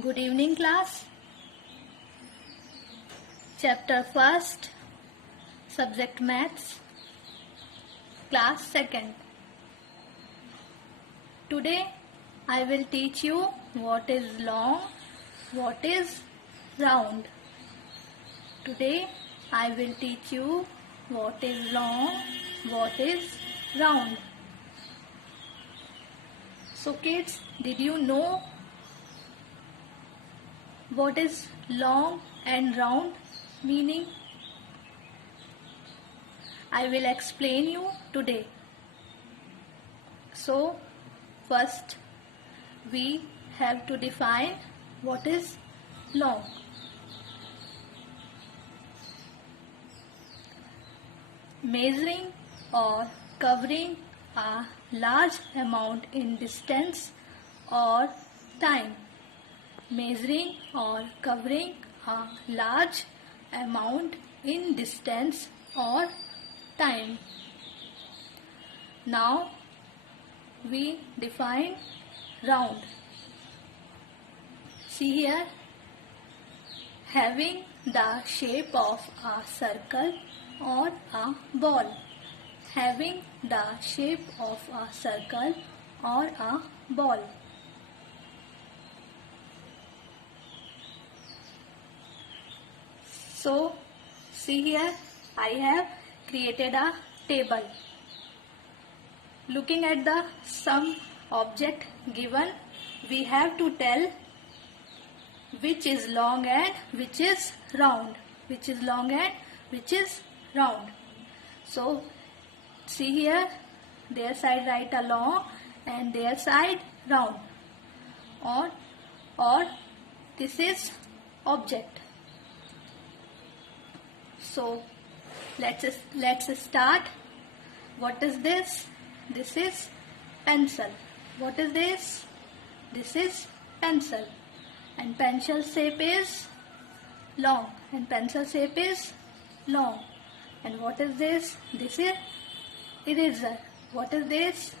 Good evening, class. Chapter 1st, Subject Maths, Class 2nd. Today I will teach you what is long, what is round. Today I will teach you what is long, what is round. So kids, did you know what is long and round meaning? I will explain you today. So first we have to define what is long. Measuring or covering a large amount in distance or time. Measuring or covering a large amount in distance or time. Now we define round. See here, having the shape of a circle or a ball. Having the shape of a circle or a ball. So, see here, I have created a table. Looking at the some object given, we have to tell which is long and which is round. Which is long and which is round. So, see here, their side write a long and their side round. Or this is object. So let's start. What is this? This is pencil. What is this? This is pencil. And pencil shape is long. And pencil shape is long. And what is this? This is eraser. What is this?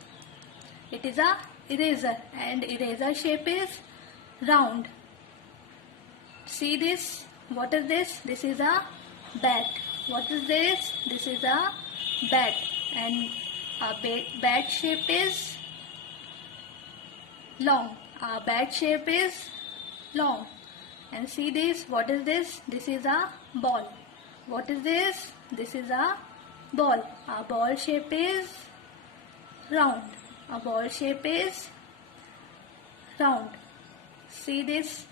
It is a eraser. And eraser shape is round. See this? What is this? This is a bat. What is this? This is a bat. And a bat shape is long. A bat shape is long. And see this? What is this? This is a ball. What is this? This is a ball. A ball shape is round. A ball shape is round. See this?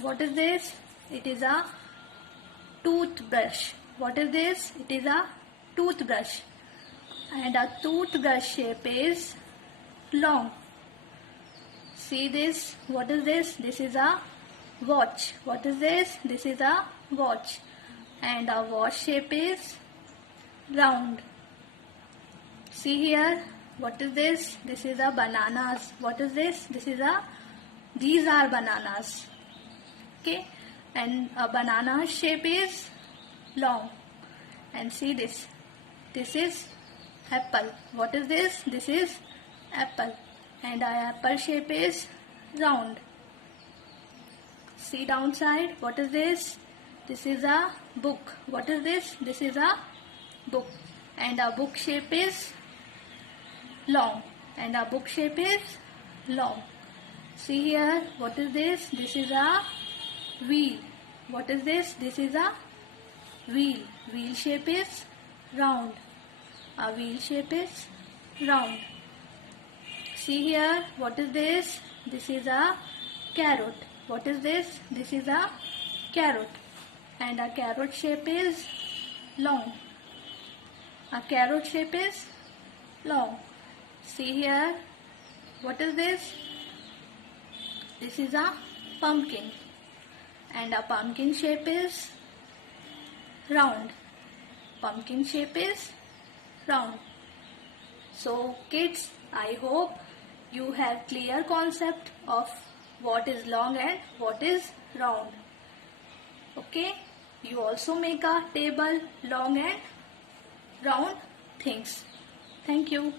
What is this? It is a toothbrush. What is this? It is a toothbrush. And a toothbrush shape is long. See this? What is this? This is a watch. What is this? This is a watch. And a watch shape is round. See here? What is this? This is a bananas. What is this? These are bananas. Okay? And a banana shape is long. And see this. This is apple. What is this? This is apple. And our apple shape is round. See downside. What is this? This is a book. What is this? This is a book. And our book shape is long. And our book shape is long. See here. What is this? This is a wheel. What is this? This is a wheel. Wheel shape is round. A wheel shape is round. See here. What is this? This is a carrot. What is this? This is a carrot. And a carrot shape is long. A carrot shape is long. See here. What is this? This is a pumpkin. And a pumpkin shape is round. Pumpkin shape is round. So kids, I hope you have clear concept of what is long and what is round. Okay? You also make a table long and round things. Thank you.